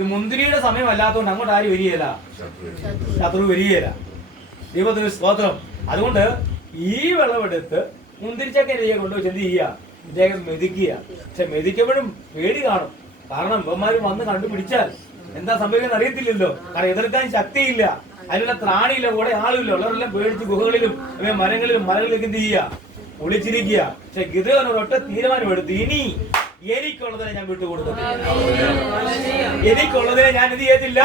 ഇത് മുന്തിരിയുടെ സമയമല്ലാത്തതുകൊണ്ട് അങ്ങോട്ട് ആരും വരികയില്ല, ശത്രു വരികയില്ല. ദൈവത്തിന് സ്തോത്രം. അതുകൊണ്ട് ഈ വിളവെടുത്ത് മുന്തിരിച്ചക്കനെ കൊണ്ടുപോയി എന്ത് ചെയ്യുക, ഇദ്ദേഹം മെതിക്കുക. പക്ഷെ മെതിക്കപ്പോഴും പേടി കാണും. കാരണം ഇവന്മാര് വന്ന് കണ്ടുപിടിച്ചാൽ എന്താ സംഭവിക്കുന്നത് അറിയത്തില്ലല്ലോ. കാരണം എതിർക്കാൻ ശക്തിയില്ല, അതിനുള്ള ത്രാണിയില്ല, കൂടെ ആളുമില്ല. ഉള്ളവരെല്ലാം പേടിച്ച് ഗുഹകളിലും മരങ്ങളിലും മലകളിലേക്ക് എന്ത് ചെയ്യുക, ഒളിച്ചിരിക്കുക. പക്ഷെ ഗിദെയോൻ ഒരൊറ്റ തീരുമാനമെടുത്തു, ഇനി എനിക്കുള്ളതിനെ ഞാൻ വിട്ടുകൊടുക്കത്തില്ല, എനിക്കുള്ളതിനെ ഞാൻ എന്ത് ചെയ്യത്തില്ല,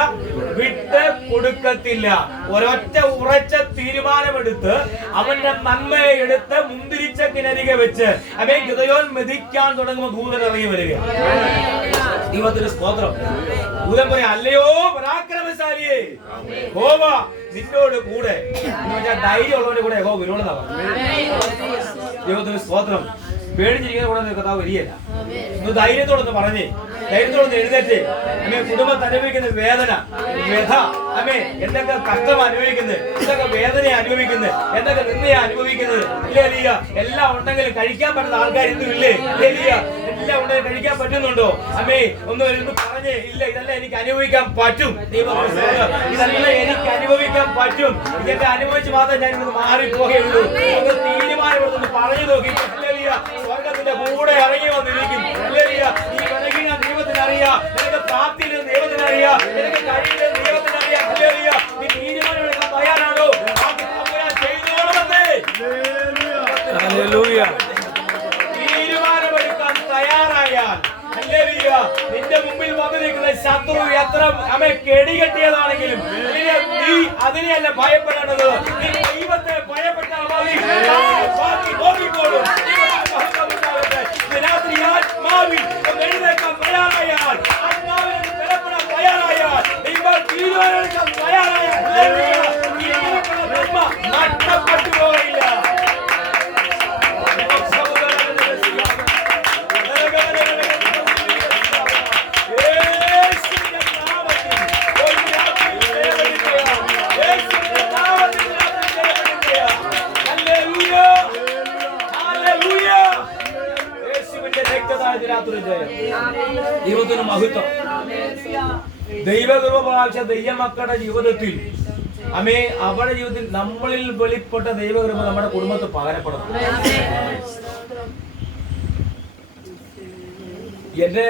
വിട്ട് കൊടുക്കത്തില്ല. ഒരൊറ്റ ഉറച്ച തീരുമാനമെടുത്ത് അവന്റെ നന്മയെ എടുത്ത് മുന്തിരിച്ചക്കിനരികെ വെച്ച് അവൻ ഗിദെയോൻ മെതിക്കാൻ തുടങ്ങുമ്പോൾ ദൂതൻ ഇറങ്ങി വരിക. ദൈവത്തിന്റെ സ്തോത്രം. ദൂതൻ പറയാം, അല്ലയോ പരാക്രമശാലിയെ, യഹോവ നിന്നോട് കൂടെ. എന്ന് വെച്ചാൽ ധൈര്യം ഉള്ളവന്റെ കൂടെ യഹോവ വരുവോളെന്നാ പറഞ്ഞത്. ദൈവത്തിന്റെ സ്തോത്രം. പേടിച്ചിരിക്കുന്ന കൂടെ കഥാവ് വരികയില്ല. ധൈര്യത്തോടൊന്ന് പറഞ്ഞേ, ധൈര്യത്തോടൊന്ന് എഴുന്നേറ്റ്. അമ്മേ, കുടുംബത്തെ അനുഭവിക്കുന്ന വേദന, വ്യഥ, അമ്മേ എന്തൊക്കെ കഷ്ടം അനുഭവിക്കുന്നത്, എന്തൊക്കെ വേദന അനുഭവിക്കുന്നത്, എന്തൊക്കെ നിന്നയെ അനുഭവിക്കുന്നത്, ഇല്ല എല്ലാം ഉണ്ടെങ്കിലും കഴിക്കാൻ പറ്റുന്ന ആൾക്കാർ ഇന്നില്ലേ, എല്ലാം ഉണ്ടെങ്കിൽ കഴിക്കാൻ പറ്റുന്നുണ്ടോ? അമ്മേ ഒന്ന് പറഞ്ഞേ, ഇല്ല ഇതെല്ലാം എനിക്ക് അനുഭവിക്കാൻ പറ്റും, ഇതെല്ലാം എനിക്ക് അനുഭവിക്കാൻ പറ്റും, ഇതൊക്കെ അനുഭവിച്ച് മാത്രമേ ഞാൻ ഇന്ന് മാറിപ്പോകുകയുള്ളൂ. തീരുമാനമെടുത്തൊന്ന് പറഞ്ഞു നോക്കി. സ്വർഗത്തിന്റെ കൂടെ ഇറങ്ങി വന്നിരിക്കും. ഈ വിലകിന ദൈവത്തിനറിയാം, നിനക്ക് പ്രാപ്തിയിലും ദൈവത്തിനറിയാം, നിനക്ക് കഴിയിലും ദൈവത്തിനറിയാം. നീ തീരുമാനമെടുക്കാൻ തയ്യാറാണോ? തീരുമാനമെടുക്കാൻ തയ്യാറായാൽ നിന്റെ മുമ്പിൽ വന്നിരിക്കുന്ന ശത്രു എത്ര കെടികെട്ടിയതാണെങ്കിലും നീ അതിനെയല്ല ഭയപ്പെടേണ്ടത്. നീ ദൈവത്തെ ഭയപ്പെട്ടാൽ മതി. രാത്രി ആത്മാവിൽ എഴുന്നേക്കാൻ തയ്യാറായാൽ, ആത്മാവിനെ ബലപ്പെടാൻ തയ്യാറായാൽ, ദൈവം തീരുമാനമെടുക്കാൻ തയ്യാറായാൽ നഷ്ടപ്പെട്ടു പോയില്ല. ദൈവത്തിന് മഹത്വം. ദൈവകൃപ പ്രാപിച്ച ദൈവമക്കളുടെ ജീവിതത്തിൽ അവരുടെ ജീവിതത്തിൽ നമ്മളിൽ വെളിപ്പെട്ട ദൈവകൃപ നമ്മുടെ കുടുംബത്തിൽ പകരപ്പെടണം. എന്റെ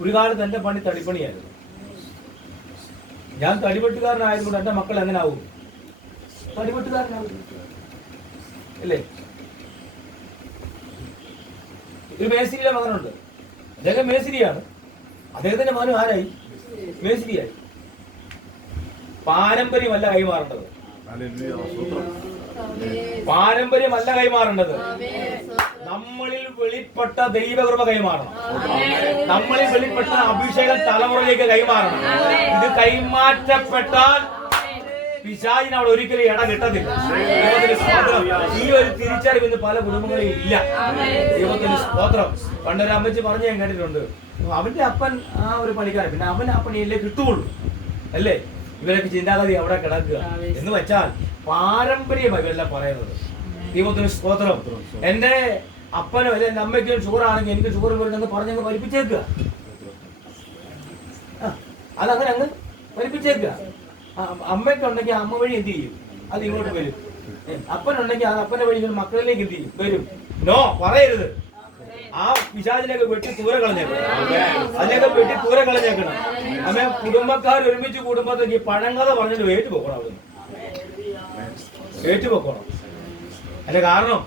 ഒരു കാലത്ത് എന്റെ പണി തടിപ്പണിയായിരുന്നു. ഞാൻ തടിവെട്ടുകാരനായതുകൊണ്ട് എന്റെ മക്കൾ എങ്ങനെ ആവും? തടിവെട്ടുകാരനാവും അല്ലേ? ഒരു മേസ്തിരിയുടെ മകനുണ്ട്. അദ്ദേഹം മേസ്തിരിയാണ്. അദ്ദേഹത്തിന്റെ മകനും ആരായി? മേസ്തിരിയായി. പാരമ്പര്യമല്ല കൈമാറേണ്ടത്, പാരമ്പര്യമല്ല കൈമാറേണ്ടത്. നമ്മളിൽ വെളിപ്പെട്ട ദൈവകൃപ കൈമാറണം. നമ്മളിൽ വെളിപ്പെട്ട അഭിഷേകം തലമുറയിലേക്ക് കൈമാറണം. ഇത് കൈമാറ്റപ്പെട്ടാൽ പിശാചിന് അവിടെ ഒരിക്കലും ഇട കിട്ടത്തില്ല. ഈ ഒരു തിരിച്ചറിവ് ഇന്ന് പല കുടുംബങ്ങളിലും ഇല്ല. ദൈവത്തിന് സ്തോത്രം. പണ്ടൊരു അമ്മച്ചി പറഞ്ഞു ഞാൻ കേട്ടിട്ടുണ്ട്, അവന്റെ അപ്പൻ ആ ഒരു പണിക്കാരൻ, പിന്നെ അവൻ ആ പണിയല്ലേ കിട്ടുള്ളൂ അല്ലേ? ഇവരൊക്കെ ചിന്താഗതി അവിടെ കിടക്കുക എന്ന് വെച്ചാൽ പാരമ്പര്യമായി ഇവരെല്ലാം പറയുന്നത്. ദൈവത്തിന് സ്തോത്രം. എന്റെ അപ്പനോ അല്ലെ എന്റെ അമ്മയ്ക്കും ഷുഗറാണെങ്കിൽ എനിക്ക് ഷുഗർ വരുന്നെന്ന് പറഞ്ഞങ്ങ് വലിപ്പിച്ചേക്കുക. അതങ്ങനെ അങ്ങ് വലിപ്പിച്ചേക്കുക. അമ്മയ്ക്കുണ്ടെങ്കിൽ അമ്മ വഴി എന്ത് ചെയ്യും? അത് ഇങ്ങോട്ട് വരും. അപ്പനുണ്ടെങ്കിൽ അത് അപ്പന്റെ വഴി മക്കളിലേക്ക് എന്ത് ചെയ്യും? വരും. നോ പറയരുത്. ആ പിശാചിനെയൊക്കെ വെട്ടി ദൂരെ കളഞ്ഞേക്കണം. അതിനെയൊക്കെ വെട്ടി ദൂരെ കളഞ്ഞേക്കണം. അമ്മ കുടുംബക്കാർ ഒരുമിച്ച് കുടുംബത്തേക്ക് പഴങ്കഥ പറഞ്ഞിട്ട് ഏറ്റുപോക്കണം. അവിടുന്ന് ഏറ്റുപോക്കണം. അതിന്റെ കാരണം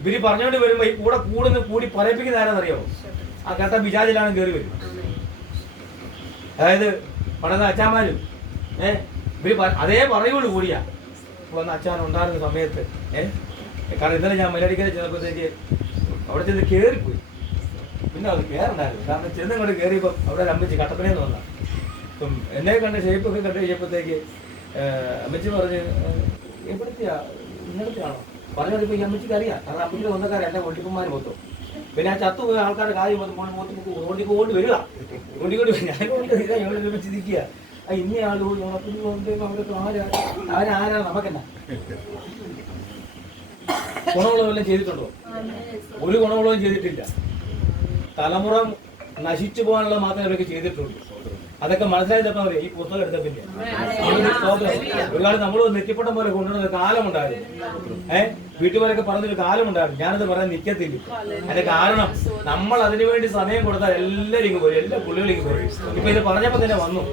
ഇവര് പറഞ്ഞുകൊണ്ട് വരുമ്പോ ഈ കൂടെ കൂടി പറയിപ്പിക്കുന്ന ആരാന്നറിയാമോ? ആ കേട്ട പിശാചിലാണ് കയറി വരും. അതായത് പണ്ടത്തെ അച്ചാമാരും ഇവര് അതേ പറയുള്ളൂ കൂടിയാ വന്ന് അച്ഛൻ ഉണ്ടായിരുന്ന സമയത്ത്. കാരണം ഇന്നലെ ഞാൻ മലയാളിക്കര ചെന്നപ്പോഴത്തേക്ക് അവിടെ ചെന്ന് കയറിപ്പോയി. പിന്നെ അത് കയറുണ്ടായിരുന്നു. കാരണം ചെന്നങ്ങോട്ട് കയറിയപ്പോൾ അവിടെ അമ്മച്ചി കട്ടപ്പനയെന്ന് വന്ന അപ്പം എന്നെ കണ്ട ഷേപ്പൊക്കെ കണ്ടു കഴിഞ്ഞപ്പോഴത്തേക്ക് അമ്മച്ചി പറഞ്ഞ് എവിടത്തെയാ, ഇന്നടത്തെയാണോ പറഞ്ഞപ്പോൾ ഈ അമ്മച്ചിക്ക് അറിയാം. കാരണം അമ്മച്ചിയുടെ സ്വന്തക്കാരെ എൻ്റെ ഒട്ടിപ്പന്മാർ മൊത്തം. പിന്നെ ആ ചത്തുപോയ ആൾക്കാരുടെ കാര്യം ഓണ്ടിക്കൊണ്ട് വരിക, ഓണ്ടിക്കൊണ്ട് ഞാൻ ചിന്തിക്കുക ഇന്ന ആളുകൾ ആരാണ് നമുക്കെന്നാ ഗുണമുള്ളതെല്ലാം ചെയ്തിട്ടുണ്ടോ? ഒരു ഗുണമുള്ളതും ചെയ്തിട്ടില്ല. തലമുറ നശിച്ചു പോകാനുള്ളത് മാത്രമേ അവരൊക്കെ ചെയ്തിട്ടുള്ളൂ. അതൊക്കെ മനസ്സിലായപ്പോ ഈ പുസ്തകം എടുത്ത പിന്നെ ഒരു കാലം നമ്മൾ നെറ്റിപ്പട്ടം പോലെ കൊണ്ടുവരുന്ന കാലമുണ്ടായിരുന്നു. വീട്ടുകാരൊക്കെ പറഞ്ഞൊരു കാലമുണ്ടായിരുന്നു. ഞാനത് പറയാൻ നിൽക്കത്തില്ല. അതിന്റെ കാരണം നമ്മൾ അതിനുവേണ്ടി സമയം കൊടുത്താൽ എല്ലാവരും പോയി, എല്ലാ പുള്ളികളിലേക്ക് പോയി. ഇപ്പൊ ഇത് പറഞ്ഞപ്പോ തന്നെ വന്നു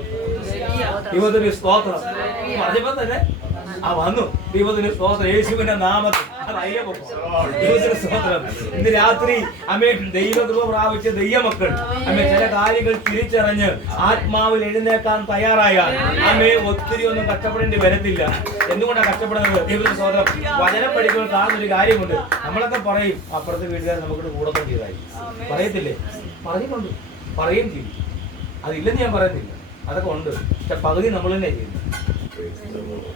ദൈവത്തിന് സ്തോത്രം. പറഞ്ഞപ്പോ തന്നെ വന്നു ദൈവത്തിന് സ്തോത്രം. യേശുവിന്റെ നാമത്തിൽ ദൈവത്തിന് സ്തോത്രം. ഇന്ന് രാത്രി ദൈവകൃപ പ്രാപിച്ച ദൈവമക്കൾ ചില കാര്യങ്ങൾ തിരിച്ചറിഞ്ഞ് ആത്മാവിൽ എഴുന്നേക്കാൻ തയ്യാറായാൽ ഒത്തിരി ഒന്നും കഷ്ടപ്പെടേണ്ടി വരത്തില്ല. എന്തുകൊണ്ടാണ് കഷ്ടപ്പെടുന്നത്? ദൈവത്തിന് സ്തോത്രം. വചനം പഠിക്കുമ്പോൾ കാണുന്നൊരു കാര്യമുണ്ട്. നമ്മളൊക്കെ പറയും അപ്പുറത്തെ വീട്ടുകാർ നമുക്കിട്ട് കൂടൊപ്പം ചെയ്തായി പറയത്തില്ലേ? പറയുന്നുണ്ട്, പറയുകയും ചെയ്യും. അതില്ലെന്ന് ഞാൻ പറയുന്നില്ല, അതൊക്കെ ഉണ്ട്. പക്ഷെ പകുതി നമ്മൾ തന്നെ ചെയ്യുന്നു,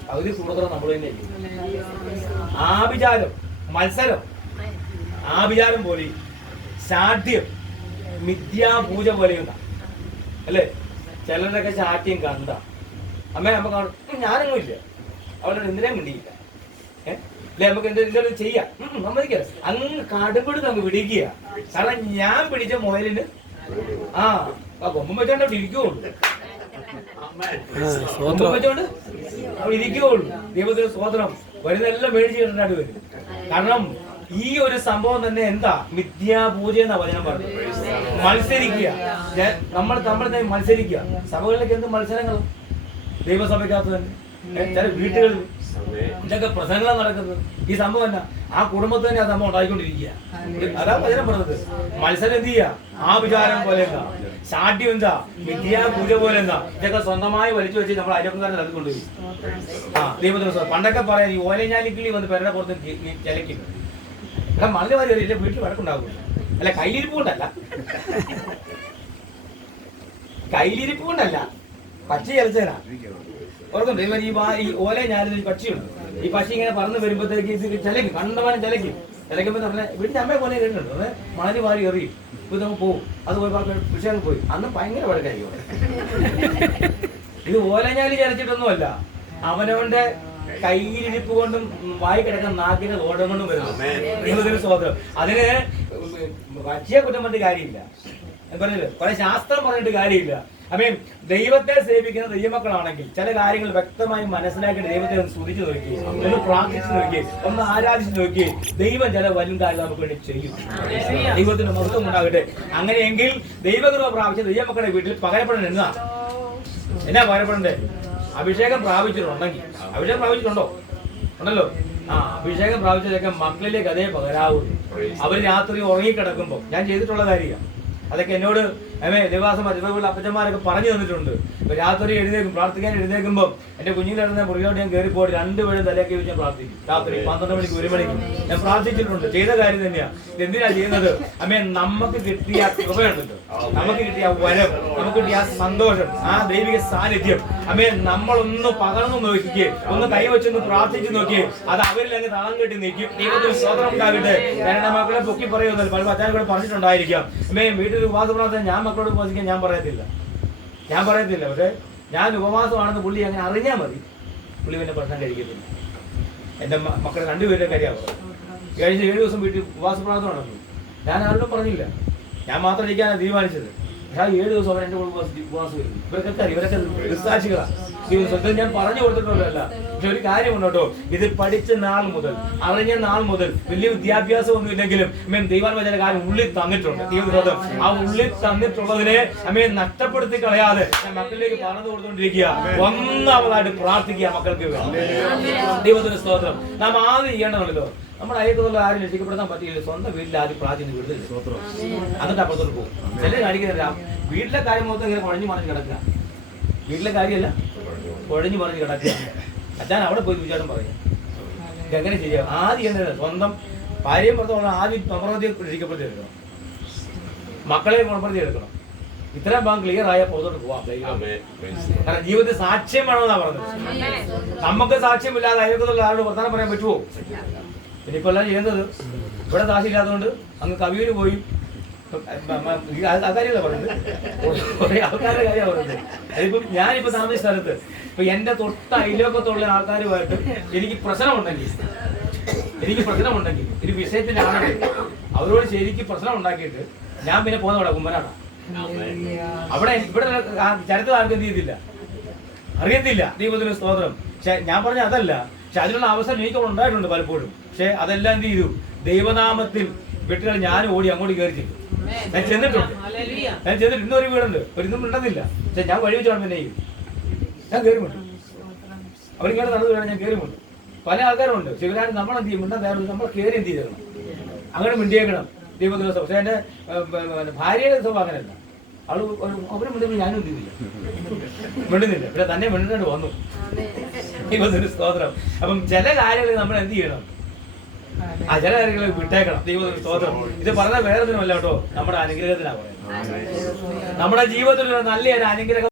പകുതി കൂടുതൽ നമ്മൾ തന്നെ ചെയ്യുന്നു. ആഭിചാരം, മത്സരം, ആഭിചാരം പോലെ, ശാഠ്യം, മിഥ്യാപൂജ പോലെയുണ്ട അല്ലേ? ചിലരൊക്കെ ശാഠ്യം കണ്ട നമ്മ കാണും. ഞാനൊന്നും ഇല്ല, അവരോട് എന്തിനാ മിണ്ടിയില്ല അല്ലെ? നമുക്ക് എന്തെങ്കിലും ചെയ്യാം, സമ്മതിക്കാം. അങ്ങ് കടുപിടുത്ത് അങ്ങ് പിടിക്കുക. കാരണം ഞാൻ പിടിച്ച മുയലിന് കൊമ്പം വെച്ചോണ്ട് അവിടെ ഇരിക്കുള്ളൂ, കൊമ്പം വെച്ചോണ്ട് അവിടെ ഇരിക്കുള്ളൂ. ദൈവത്തിന് സ്തോത്രം. വരുന്നെല്ലാം മേടിച്ചിട്ടുണ്ടായിട്ട് വരും. കാരണം ഈ ഒരു സംഭവം തന്നെ എന്താ? മിഥ്യാപൂജ എന്നാ വചനം പറഞ്ഞത്. മത്സരിക്കുക, നമ്മൾ തമ്മിൽ മത്സരിക്കുക. സഭകളിലേക്ക് എന്ത് മത്സരങ്ങൾ? ദൈവസഭയ്ക്കകത്ത് തന്നെ, ചില വീട്ടുകളിൽ ഇതൊക്കെ പ്രസംഗങ്ങളാണ് നടക്കുന്നത്. ഈ സംഭവം എന്നാ? ആ കുടുംബത്തിൽ തന്നെ ആ സംഭവം ഉണ്ടായിക്കൊണ്ടിരിക്കുക. അതാ വചനം പറഞ്ഞത്. മത്സരം എന്ത് ചെയ്യുക? ആ വിചാരം പോലെ എന്താ? ശാഠ്യം എന്താ? മിഥ്യാപൂജ പോലെ എന്താ? ഇതൊക്കെ സ്വന്തമായി വലിച്ചു വെച്ച് നമ്മൾ അയൽവക്കക്കാരെ നടത്തിക്കൊണ്ടുപോയി. ദൈവത്തിന് പണ്ടൊക്കെ പറയാം, ഈ ഓലഞ്ഞാലിക്കിളി വന്ന് പെരടെ പുറത്ത് ചിലക്കും. ഇവിടെ മണല് വാരി ഇല്ല, വീട്ടിൽ വഴക്കുണ്ടാകും. അല്ല, കയ്യിലിരിപ്പ് കൊണ്ടല്ല, കയ്യിലിരിപ്പ് കൊണ്ടല്ല, പച്ച ചലച്ചേനാ. ഓർക്കുന്നുണ്ട് ഈ ഓല ഞാനൊരു പക്ഷിയുണ്ട്. ഈ പക്ഷി ഇങ്ങനെ പറന്ന് വരുമ്പോഴത്തേക്ക് ഇത് ചിലക്കും, കണ്ടമാനം ചിലക്കും. ചിലക്കുമ്പോൾ പറഞ്ഞാൽ വീട്ടിൽ അമ്മയെ പോലെ കേട്ടിട്ടുണ്ട്. അത് മണല് വാരി എറിയും. ഇപ്പൊ നമുക്ക് പോകും. അത് പോയി കൃഷിയൊക്കെ പോയി. അന്ന് ഭയങ്കര വഴക്കായിരിക്കും. ഇത് ഓലഞ്ഞാലി ചലച്ചിട്ടൊന്നുമല്ല, അവനവന്റെ കയ്യിലിരിപ്പ് കൊണ്ടും വായി കിടക്കുന്ന നാക്കിന്റെ ഓടം കൊണ്ടും വരുന്നു. സ്വാതന്ത്ര്യം. അതിന് പക്ഷിയെ കുറ്റം പറഞ്ഞിട്ട് കാര്യമില്ല. പറഞ്ഞില്ല, കുറെ ശാസ്ത്രം പറഞ്ഞിട്ട് കാര്യമില്ല. ദൈവത്തെ സേവിക്കുന്ന ദൈവമക്കളാണെങ്കിൽ ചില കാര്യങ്ങൾ വ്യക്തമായി മനസ്സിലാക്കിയിട്ട് ദൈവത്തെ ഒന്ന് സ്തുതിച്ചു നോക്കി, ഒന്ന് പ്രാർത്ഥിച്ചു നോക്കി, ഒന്ന് ആരാധിച്ചു നോക്കി, ദൈവം ചില വരും കാര്യം നമുക്ക് വേണ്ടി ചെയ്യും. ദൈവത്തിന് മഹത്വം ഉണ്ടാകട്ടെ. അങ്ങനെയെങ്കിൽ ദൈവകൃപ പ്രാപിച്ച ദൈവമക്കളുടെ വീട്ടിൽ പകരപ്പെടണം. എന്നാ പകരപ്പെടണ്ടേ? അഭിഷേകം പ്രാപിച്ചിട്ടുണ്ടെങ്കിൽ. അഭിഷേകം പ്രാപിച്ചിട്ടുണ്ടോ? ഉണ്ടല്ലോ. അഭിഷേകം പ്രാപിച്ചതൊക്കെ മക്കളിലേക്ക് അതേ പകരാവുള്ളൂ. അവർ രാത്രി ഉറങ്ങിക്കിടക്കുമ്പോൾ ഞാൻ ചെയ്തിട്ടുള്ള കാര്യമാണ്. അതൊക്കെ എന്നോട് ദേവാസം അച്ഛനുള്ള അപ്പച്ചന്മാരൊക്കെ പറഞ്ഞു തന്നിട്ടുണ്ട്. ഇപ്പൊ രാത്രി എഴുന്നേക്കും, പ്രാർത്ഥിക്കാൻ എഴുന്നേക്കുമ്പോൾ എന്റെ കുഞ്ഞിലിരുന്ന മുറിയോട് ഞാൻ കയറിപ്പോയി 2 വേഴും തലയൊക്കെ വെച്ച് ഞാൻ പ്രാർത്ഥിക്കും. രാത്രി 12 മണിക്ക് 1 മണിക്ക് ഞാൻ പ്രാർത്ഥിച്ചിട്ടുണ്ട്. ചെയ്ത കാര്യം തന്നെയാ. എന്തിനാ ചെയ്യുന്നത്? നമുക്ക് കിട്ടിയ കൃപയുണ്ടല്ലോ, നമുക്ക് കിട്ടിയ വരം, നമുക്ക് കിട്ടിയ ആ സന്തോഷം, ആ ദൈവിക സാന്നിധ്യം നമ്മളൊന്ന് പകർന്നു നോക്കിക്കേ, ഒന്ന് കൈവച്ചൊന്ന് പ്രാർത്ഥിച്ചു നോക്കിയേ, അത് അവരിൽ അങ്ങ് താളം കെട്ടി നിൽക്കും. ദൈവത്തിന് സ്തോത്രം ഉണ്ടാകട്ടെ. ഞാൻ മക്കളെ പൊക്കി പറയുന്നില്ല, പല അച്ഛൻ കൂടെ പറഞ്ഞിട്ടുണ്ടായിരിക്കാം. വീട്ടിൽ ഉപവാസ പ്രാർത്ഥന ഞാൻ മക്കളോട് ഉപവസിക്കാൻ ഞാൻ പറയത്തില്ല. പക്ഷെ ഞാൻ ഉപവാസമാണെന്ന് പുള്ളി അങ്ങനെ അറിഞ്ഞാൽ മതി. പുള്ളി പിന്നെ ഭക്ഷണം കഴിക്കത്തില്ല. എന്റെ മക്കളെ 2 പേരുടെ കാര്യമാണ് പറഞ്ഞത്. കഴിഞ്ഞ 7 ദിവസം വീട്ടിൽ ഉപവാസ പ്രാർത്ഥന നടന്നു. ഞാൻ ആരോടും പറഞ്ഞില്ല, ഞാൻ മാത്രം ഇരിക്കാനാണ് തീരുമാനിച്ചത്. പക്ഷെ ആ 7 ദിവസം അവരെന്റെ ഉപവാസം വരുന്നു. ഇവരൊക്കെ ദൃസാക്ഷികളാണ്. ഞാൻ പറഞ്ഞു കൊടുത്തിട്ടുള്ളതല്ല. പക്ഷെ ഒരു കാര്യമുണ്ട് കേട്ടോ, ഇത് പഠിച്ച നാൾ മുതൽ, അറിഞ്ഞ നാൾ മുതൽ, വലിയ വിദ്യാഭ്യാസം ഒന്നും ഇല്ലെങ്കിലും ദൈവാത്മ കാര്യം ഉള്ളിൽ തന്നിട്ടുണ്ട്. ദൈവം ആ ഉള്ളിൽ തന്നിട്ടുള്ളതിനെ നഷ്ടപ്പെടുത്തി കളയാതെ മക്കളിലേക്ക് പറഞ്ഞു കൊടുത്തുകൊണ്ടിരിക്കുക. ഒന്നാമതായിട്ട് പ്രാർത്ഥിക്കുക മക്കൾക്ക് വേണ്ടി. ദൈവത്തിന്റെ സ്തോത്രം. നാം ആദ്യം ചെയ്യേണ്ടതുണ്ടല്ലോ, നമ്മുടെ അയൽക്കുള്ള ആരും രക്ഷിക്കപ്പെടുത്താൻ പറ്റിയില്ല, സ്വന്തം വീട്ടിൽ ആദ്യം പ്രാർത്ഥന വിടുന്നില്ല. എന്നിട്ട് അപ്പുറത്തോട്ട് പോകും. ചില കാണിക്കുന്നില്ല, വീട്ടിലെ കാര്യം മൊത്തം ഇങ്ങനെ കുഴഞ്ഞു മറിഞ്ഞ് കിടക്കുക. വീട്ടിലെ കാര്യമല്ല, കുഴഞ്ഞു മറിഞ്ഞ് കിടക്കുക. അച്ഛൻ അവിടെ പോയി വിചാരം പറയാം. എങ്ങനെ ശരിയാവും? ആദ്യം എന്നത് സ്വന്തം ഭാര്യയും പുറത്തോളം ആദ്യം പ്രവൃത്തി രക്ഷിക്കപ്പെടുത്തി എടുക്കണം, മക്കളെ പ്രവൃത്തി എടുക്കണം. ഇത്രയും ഭാഗം ക്ലിയർ ആയാൽ പുറത്തോട്ട് പോവാം. കാരണം ജീവിതത്തിൽ സാക്ഷ്യം വേണമെന്നാണ് പറഞ്ഞത്. നമുക്ക് സാക്ഷ്യമില്ലാതെ അയൽക്കുള്ള ആരോട് വർത്തമാനം പറയാൻ പറ്റുമോ? ഇനിയിപ്പോ എല്ലാം ചെയ്യുന്നത് ഇവിടെ സാക്ഷിയില്ലാത്തതുകൊണ്ട് അങ്ങ് കവിയൂര് പോയി കാര്യമല്ല പറയുന്നത്, കുറെ ആൾക്കാരുടെ കാര്യമാണ് പറയുന്നത്. അതിപ്പം ഞാനിപ്പോ താമസിച്ച സ്ഥലത്ത് ഇപ്പൊ എന്റെ തൊട്ട അയൽവക്കത്തുള്ള ആൾക്കാരുമായിട്ട് എനിക്ക് പ്രശ്നമുണ്ടെങ്കിൽ ഒരു വിഷയത്തിലാണെങ്കിൽ അവരോട് ശരിക്കും പ്രശ്നം ഉണ്ടാക്കിയിട്ട് ഞാൻ പിന്നെ പോകുന്ന കുമ്മനാടാ. അവിടെ ഇവിടെ ചരിത്രം ആർക്കും എന്ത് ചെയ്തില്ല, അറിയത്തില്ല. ദൈവത്തിന് സ്തോത്രം. പക്ഷെ ഞാൻ പറഞ്ഞ അതല്ല, പക്ഷെ അതിനുള്ള അവസരം എനിക്ക് ഉണ്ടായിട്ടുണ്ട് പലപ്പോഴും. പക്ഷെ അതെല്ലാം എന്ത് ചെയ്തു, ദൈവനാമത്തിൽ വീട്ടുകൾ ഞാൻ ഓടി അങ്ങോട്ട് കയറി ചെന്നു. ഞാൻ ചെന്നിട്ടുണ്ട്. ഇന്നൊരു വീടുണ്ട്, ഒരിന്നും മിണ്ടുന്നില്ല. പക്ഷെ ഞാൻ വഴി വെച്ചാണ് പിന്നെ ഞാൻ കയറിമുണ്ട്. അവരിങ്ങനെ നടന്നു വേണം, ഞാൻ കയറിമുണ്ട്. പല ആൾക്കാരുണ്ട്. ശിവരാജ് നമ്മളെന്ത് ചെയ്യും, മിണ്ടാൻ തയ്യാറുണ്ട്. നമ്മൾ കയറി എന്ത് ചെയ്തേക്കണം, അങ്ങനെ മിണ്ടിയേക്കണം ദൈവ ദിവസം. പക്ഷെ എന്റെ ഭാര്യയുടെ ദിവസം അങ്ങനെയല്ല. അവര് മിണ്ടുമ്പോൾ ഞാനും എന്ത് ചെയ്തില്ല, മിണ്ടുന്നില്ല. പിന്നെ തന്നെ മിണ്ടുന്നുണ്ട് വന്നു. ദൈവത്തിന് സ്തോത്രം. അപ്പം ചില കാര്യങ്ങൾ നമ്മൾ എന്ത് ചെയ്യണം, ചില കാര്യങ്ങൾ വിട്ടേക്കണം. ദൈവത്തിന് സ്തോത്രം. ഇത് പറഞ്ഞാൽ വേറെ ഒന്നുമല്ല കേട്ടോ, നമ്മുടെ അനുഗ്രഹത്തിനാണ് പറയുന്നത്. നമ്മുടെ ജീവിതത്തിൽ നല്ലൊരു അനുഗ്രഹം